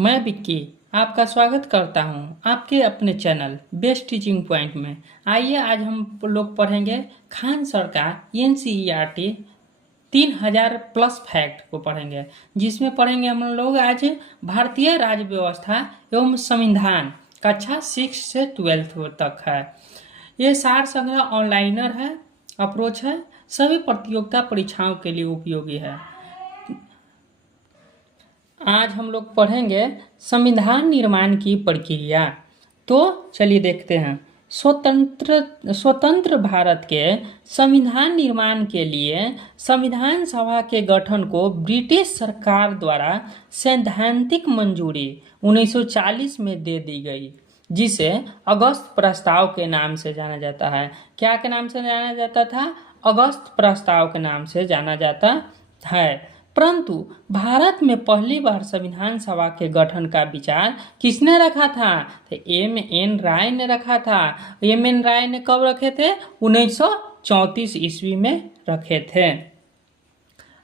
मैं विक्की आपका स्वागत करता हूं आपके अपने चैनल बेस्ट टीचिंग पॉइंट में। आइए आज हम लोग पढ़ेंगे खान सर का NCERT 3000 प्लस फैक्ट को पढ़ेंगे, जिसमें पढ़ेंगे हम लोग आज भारतीय राज्य व्यवस्था एवं संविधान कक्षा 6 से 12 तक है। ये सार संग्रह ऑनलाइनर है, अप्रोच है, सभी प्रतियोगिता परीक्षाओं के लिए उपयोगी है। आज हम लोग पढ़ेंगे संविधान निर्माण की प्रक्रिया। तो चलिए देखते हैं। स्वतंत्र भारत के संविधान निर्माण के लिए संविधान सभा के गठन को ब्रिटिश सरकार द्वारा सैद्धांतिक मंजूरी 1940 में दे दी गई, जिसे अगस्त प्रस्ताव के नाम से जाना जाता है। क्या के नाम से जाना जाता था? अगस्त प्रस्ताव के नाम से जाना जाता है। परंतु भारत में पहली बार संविधान सभा के गठन का विचार किसने रखा था? तो M.N. राय ने रखा था। M.N. राय ने कब रखे थे? 1934 ईस्वी में रखे थे।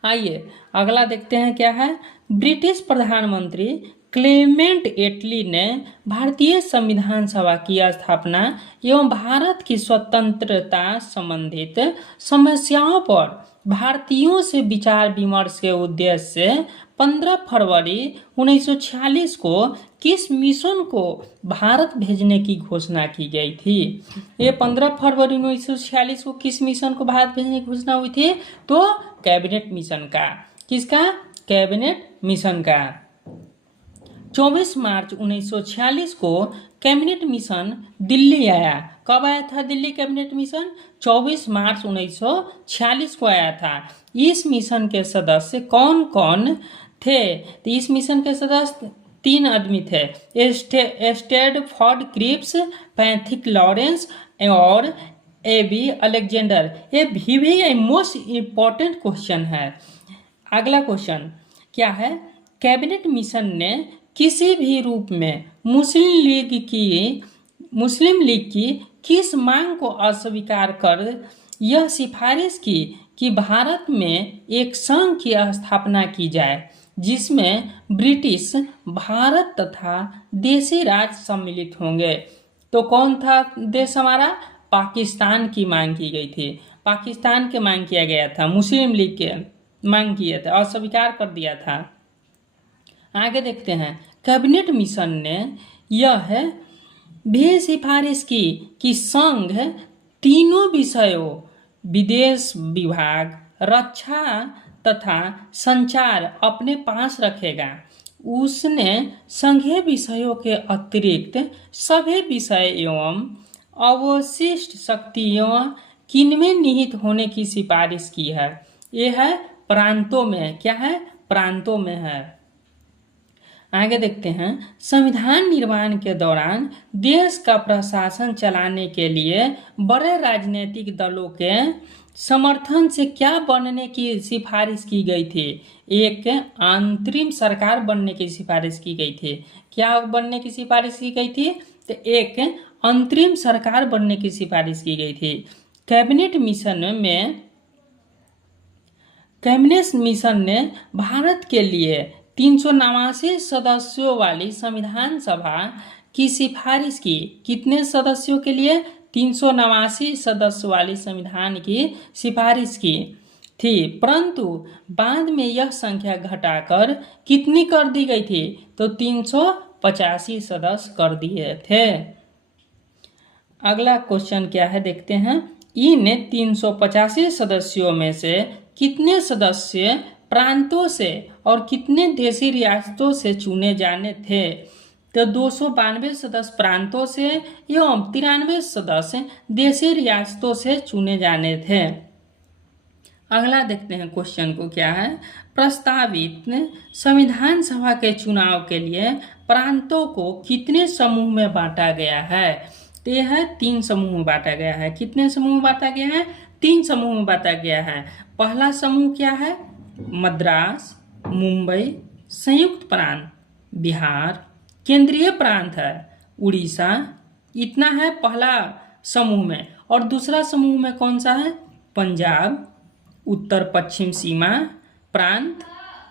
आइए अगला देखते हैं क्या है। ब्रिटिश प्रधानमंत्री क्लेमेंट एटली ने भारतीय संविधान सभा की स्थापना एवं भारत की स्वतंत्रता संबंधित समस्याओं पर भारतीयों से विचार विमर्श के उद्देश्य से 15 फरवरी 1946 को किस मिशन को भारत भेजने की घोषणा की गई थी? ये 15 फरवरी 1946 को किस मिशन को भारत भेजने की घोषणा हुई थी? तो कैबिनेट मिशन का। किसका? कैबिनेट मिशन का। 24 मार्च 1946 को कैबिनेट मिशन दिल्ली आया। कब आया था दिल्ली कैबिनेट मिशन? 24 मार्च 1946 को आया था। इस मिशन के सदस्य कौन कौन थे? तो इस मिशन के सदस्य 3 आदमी थे, स्टैडफोर्ड क्रिप्स, पैथिक लॉरेंस और A.B. अलेक्जेंडर। ये भी मोस्ट इम्पोर्टेंट क्वेश्चन है। अगला क्वेश्चन क्या है? कैबिनेट मिशन ने किसी भी रूप में मुस्लिम लीग की किस मांग को अस्वीकार कर यह सिफारिश की कि भारत में एक संघ की स्थापना की जाए, जिसमें ब्रिटिश, भारत तथा देशी राज्य सम्मिलित होंगे। तो कौन था देश हमारा? पाकिस्तान की मांग की गई थी। पाकिस्तान के मांग किया गया था, मुस्लिम लीग के मांग किए थे, अस्वीकार कर दिया था। आगे देखते हैं। कैबिनेट मिशन ने यह भी सिफारिश की कि संघ तीनों विषयों विदेश विभाग, रक्षा तथा संचार अपने पास रखेगा। उसने संघीय विषयों के अतिरिक्त सभी विषय एवं अवशिष्ट शक्तियों किनमें निहित होने की सिफारिश की है। यह है प्रांतों में। क्या है? प्रांतों में है। आगे देखते हैं। संविधान निर्माण के दौरान देश का प्रशासन चलाने के लिए बड़े राजनीतिक दलों के समर्थन से क्या बनने की सिफारिश की गई थी? एक अंतरिम सरकार बनने की सिफारिश की गई थी। क्या बनने की सिफारिश की गई थी? तो एक अंतरिम सरकार बनने की सिफारिश की गई थी। कैबिनेट मिशन ने भारत के लिए 389 सदस्यों वाली संविधान सभा की सिफारिश की। कितने सदस्यों के लिए? 389 सदस्य वाली संविधान की सिफारिश की थी। परंतु बाद में यह संख्या घटाकर कितनी कर दी गई थी? तो 385 सदस्य कर दिए थे। अगला क्वेश्चन क्या है देखते हैं। इन 385 सदस्यों में से कितने सदस्य प्रांतों से और कितने देशी रियासतों से चुने जाने थे? तो 292 सदस्य प्रांतों से एवं 93 सदस्य देशी रियासतों से चुने जाने थे। अगला देखते हैं क्वेश्चन को क्या है। प्रस्तावित संविधान सभा के चुनाव के लिए प्रांतों को कितने समूह में बांटा गया है? तो यह 3 समूह में बांटा गया है। कितने समूह में बांटा गया है? 3 समूह में बांटा गया है। पहला समूह क्या है? मद्रास, मुंबई, संयुक्त प्रांत, बिहार, केंद्रीय प्रांत है उड़ीसा। इतना है पहला समूह में। और दूसरा समूह में कौन सा है? पंजाब, उत्तर पश्चिम सीमा प्रांत,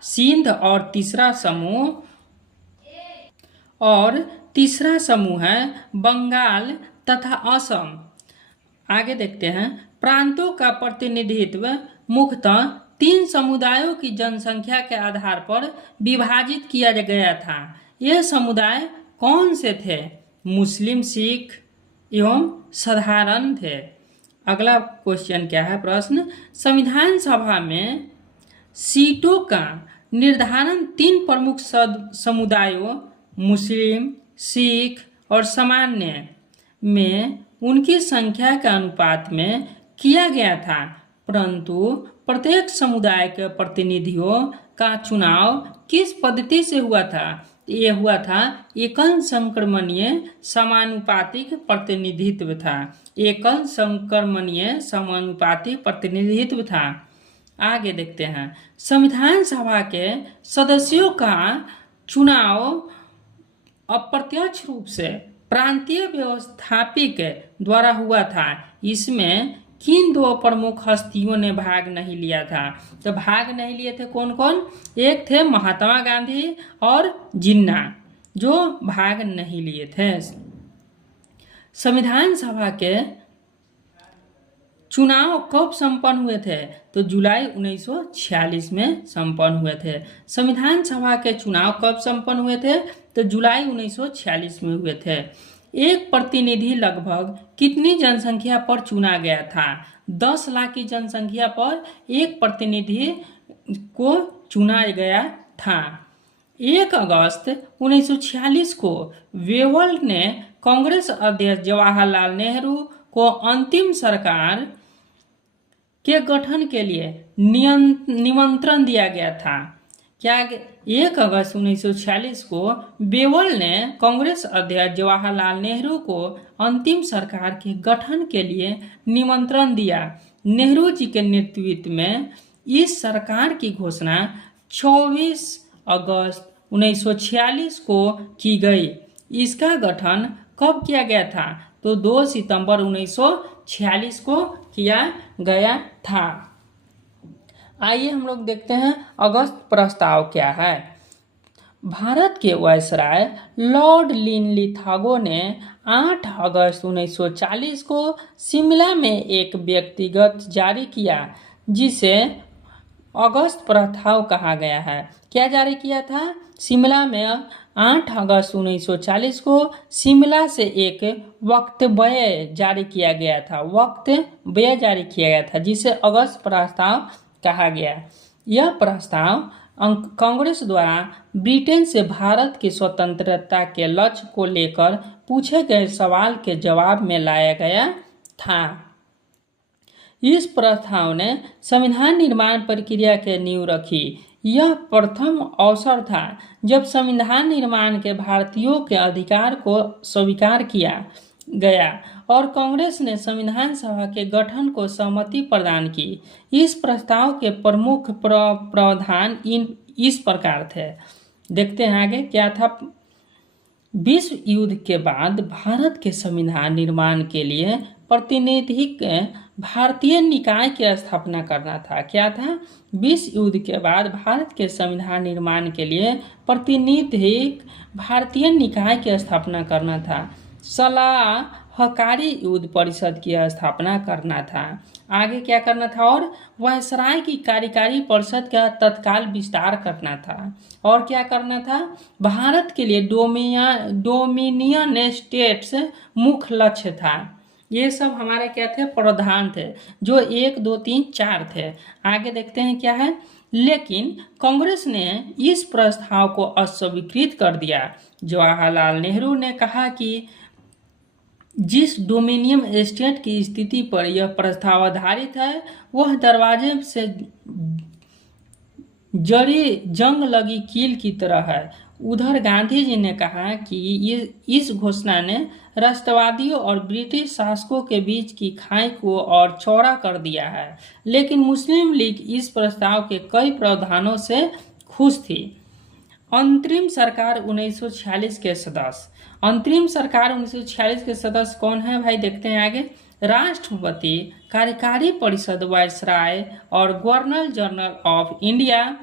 सिंध। और तीसरा समूह और तीसरा समूह है बंगाल तथा असम। आगे देखते हैं, प्रांतों का प्रतिनिधित्व मुख्यतः 3 समुदायों की जनसंख्या के आधार पर विभाजित किया गया था। ये समुदाय कौन से थे? मुस्लिम, सिख एवं साधारण थे। अगला क्वेश्चन क्या है? प्रश्न, संविधान सभा में सीटों का निर्धारण 3 प्रमुख समुदायों मुस्लिम, सिख और सामान्य में उनकी संख्या के अनुपात में किया गया था, परंतु प्रत्येक समुदाय के प्रतिनिधियों का चुनाव किस पद्धति से हुआ था? ये हुआ था एकल संक्रमणीय समानुपातिक प्रतिनिधित्व था। एकल संक्रमणीय समानुपातिक प्रतिनिधित्व था। आगे देखते हैं, संविधान सभा के सदस्यों का चुनाव अप्रत्यक्ष रूप से प्रांतीय व्यवस्थापिक द्वारा हुआ था। इसमें किन 2 प्रमुख हस्तियों ने भाग नहीं लिया था? तो भाग नहीं लिए थे कौन कौन? एक थे महात्मा गांधी और जिन्ना, जो भाग नहीं लिए थे। संविधान सभा के चुनाव कब संपन्न हुए थे? तो जुलाई 1946 में संपन्न हुए थे। संविधान सभा के चुनाव कब संपन्न हुए थे? तो जुलाई 1946 में हुए थे। एक प्रतिनिधि लगभग कितनी जनसंख्या पर चुना गया था? 10 लाख की जनसंख्या पर एक प्रतिनिधि को चुना गया था। 1 अगस्त 1946 को वेवल ने कांग्रेस अध्यक्ष जवाहरलाल नेहरू को अंतिम सरकार के गठन के लिए निमंत्रण दिया गया था। क्या 1 अगस्त 1946 को वेवल ने कांग्रेस अध्यक्ष जवाहरलाल नेहरू को अंतिम सरकार के गठन के लिए निमंत्रण दिया। नेहरू जी के नेतृत्व में इस सरकार की घोषणा 24 अगस्त 1946 को की गई। इसका गठन कब किया गया था? तो 2 सितंबर 1946 को किया गया था। आइए हम लोग देखते हैं अगस्त प्रस्ताव क्या है। भारत के वायसराय लॉर्ड लिनलिथगो ने 8 अगस्त 1940 को शिमला में एक व्यक्तिगत जारी किया, जिसे अगस्त प्रस्ताव कहा गया है। क्या जारी किया था? शिमला में 8 अगस्त 1940 को शिमला से एक वक्तव्य जारी किया गया था। वक्तव्य जारी किया गया था, जिसे अगस्त प्रस्ताव कहा गया। यह प्रस्ताव कांग्रेस द्वारा ब्रिटेन से भारत की स्वतंत्रता के लक्ष्य को लेकर पूछे गए सवाल के जवाब में लाया गया था। इस प्रस्ताव ने संविधान निर्माण प्रक्रिया के नींव रखी। यह प्रथम अवसर था जब संविधान निर्माण के भारतीयों के अधिकार को स्वीकार किया गया और कांग्रेस ने संविधान सभा के गठन को सहमति प्रदान की। इस प्रस्ताव के प्रमुख प्रावधान इस प्रकार थे। देखते हैं आगे क्या था। विश्व युद्ध के बाद भारत के संविधान निर्माण के लिए प्रतिनिधिक भारतीय निकाय की स्थापना करना था। क्या था? विश्व युद्ध के बाद भारत के संविधान निर्माण के लिए प्रतिनिधिक भारतीय निकाय की स्थापना करना था। सलाहकारी युद्ध परिषद की स्थापना करना था। आगे क्या करना था? और वायसराय की कार्यकारी परिषद का तत्काल विस्तार करना था। और क्या करना था? भारत के लिए डोमिनियन स्टेट्स मुख्य लक्ष्य था। ये सब हमारे क्या थे? प्रावधान थे, जो 1, 2, 3, 4 थे। आगे देखते हैं क्या है। लेकिन कांग्रेस ने इस प्रस्ताव को अस्वीकृत कर दिया। जवाहरलाल नेहरू ने कहा कि जिस डोमिनियन स्टेट की स्थिति पर यह प्रस्ताव आधारित है वह दरवाजे से जड़ी जंग लगी कील की तरह है। उधर गांधी जी ने कहा कि इस घोषणा ने राष्ट्रवादियों और ब्रिटिश शासकों के बीच की खाई को और चौड़ा कर दिया है। लेकिन मुस्लिम लीग इस प्रस्ताव के कई प्रावधानों से खुश थी। अंतरिम सरकार 1946 के सदस्य। अंतरिम सरकार 1946 के सदस्य कौन है भाई? देखते हैं आगे। राष्ट्रपति, कार्यकारी परिषद, वायसराय और गवर्नर जनरल ऑफ इंडिया